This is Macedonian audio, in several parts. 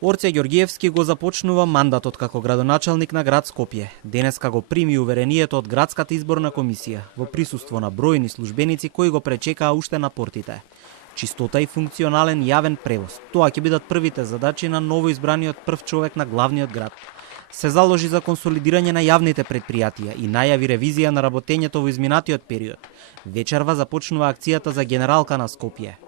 Орце Ѓорѓиевски го започнува мандатот како градоначалник на град Скопје. Денеска го прими уверението од градската изборна комисија во присуство на бројни службеници кои го пречекаа уште на портите. Чистота и функционален јавен превоз. Тоа ќе бидат првите задачи на новоизбраниот прв човек на главниот град. Се заложи за консолидирање на јавните предпријатија и најави ревизија на работењето во изминатиот период. Вечерва започнува акцијата за генералка на Скопје.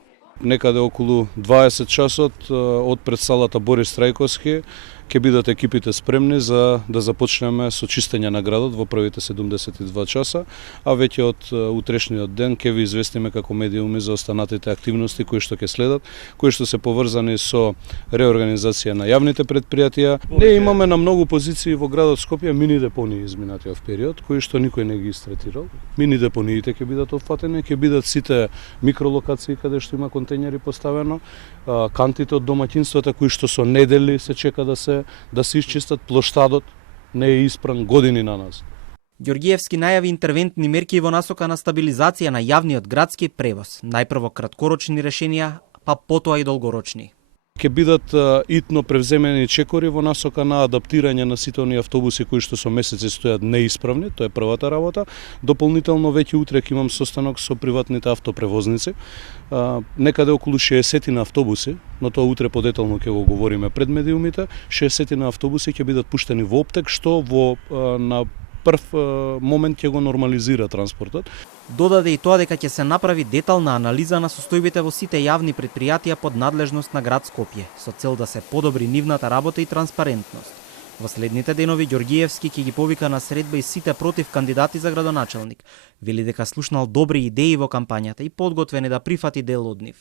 Некаде околу 20 часот од пред салата Борис Трајковски ќе бидат екипите спремни за да започнеме со чистење на градот во првите 72 часа, а веќе од утрешниот ден ќе ви известиме како медиуми за останатите активности кои што ќе следат, кои што се поврзани со реорганизација на јавните предпријатија. Не имаме на многу позиции во градот Скопје мини депонии изминатиот период, кои што никој не ги истретирал. Мини депониите ќе бидат опфатени, ќе бидат сите микролокации каде што има контејнери поставено, кантите од домаќинствата кои што со недели се чека да се исчистат, плоштадот не е испран години на нас. Ѓорѓиевски најави интервентни мерки во насока на стабилизација на јавниот градски превоз. Најпрво краткорочни решенија, па потоа и долгорочни. Ќе бидат итно превземени чекори во насока на адаптирање на сите оние автобуси кои што со месеци стојат неисправни, тоа е првата работа. Дополнително веќе утре ќе имам состанок со приватните автопревозници. Некаде околу 60 на автобуси, но тоа утре подетално ќе го говориме пред медиумите, 60 на автобуси ќе бидат пуштени во оптек, што на прв момент ќе го нормализира транспортот. Додаде и тоа дека ќе се направи детална анализа на состојбите во сите јавни предпријатија под надлежност на град Скопје, со цел да се подобри нивната работа и транспарентност. Во следните денови Ѓорѓиевски ќе ги повика на средба и сите против кандидати за градоначалник. Вели дека слушнал добри идеи во кампањата и подготвен е да прифати дел од нив.